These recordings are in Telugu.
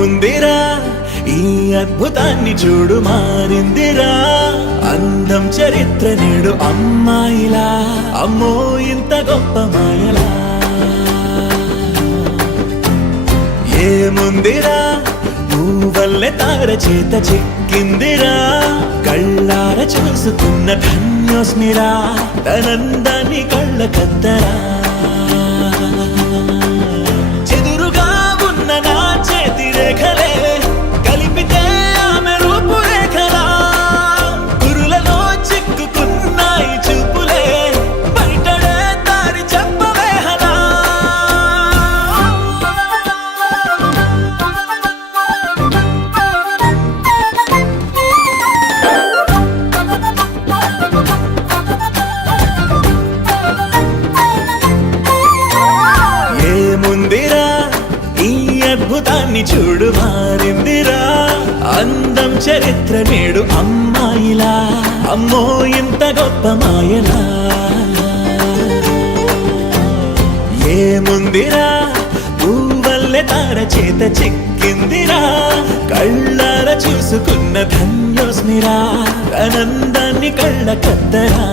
ఏముందిరా ఈ అద్భుతాన్ని చూడు మారిందిరా అందం చరిత్ర నేడు అమ్మాయిలా అమ్మో ఇంత గొప్ప మాయలా ఏముందిరా నువ్వల్లే తార చేత చిక్కిందిరా కళ్ళార చూసుకున్న ధన్యోస్మిరా తనందాన్ని కళ్ళ కద్దరా చెదురుగా ఉన్న నా చేతి రేఖలే కలిపితే ఆమె రూపురేఖలా గురులలో చిక్కుకున్నాయి చూపులే బయటడే దారి చెప్పవేహలా ఏముందిరా ఈ అద్భుతాన్ని చూడు మారిందిరా అందం చరిత్ర నేడు అమ్మాయిలా అమ్మో ఇంత గొప్ప మాయలా ఏముందిరా పువ్వల్లె తార చేత చిక్కిందిరా కళ్ళార చూసుకున్న ధన్యోస్మిరా ఆనందాన్ని కళ్ళ కద్దరా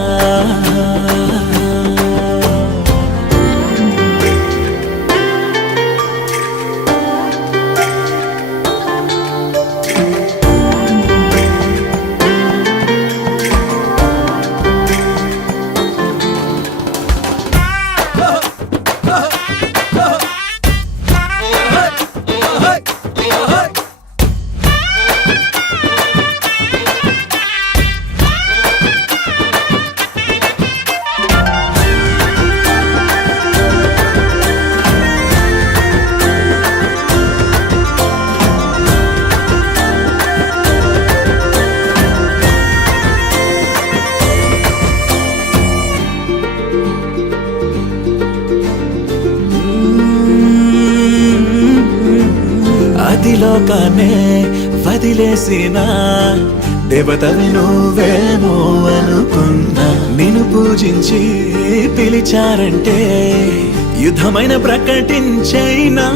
అదిలోకానే వదిలేసిన దేవతవి నువ్వేమో అనుకున్నా నిన్ను పూజించి పిలిచారంటే యుద్ధమైన ప్రకటించైనా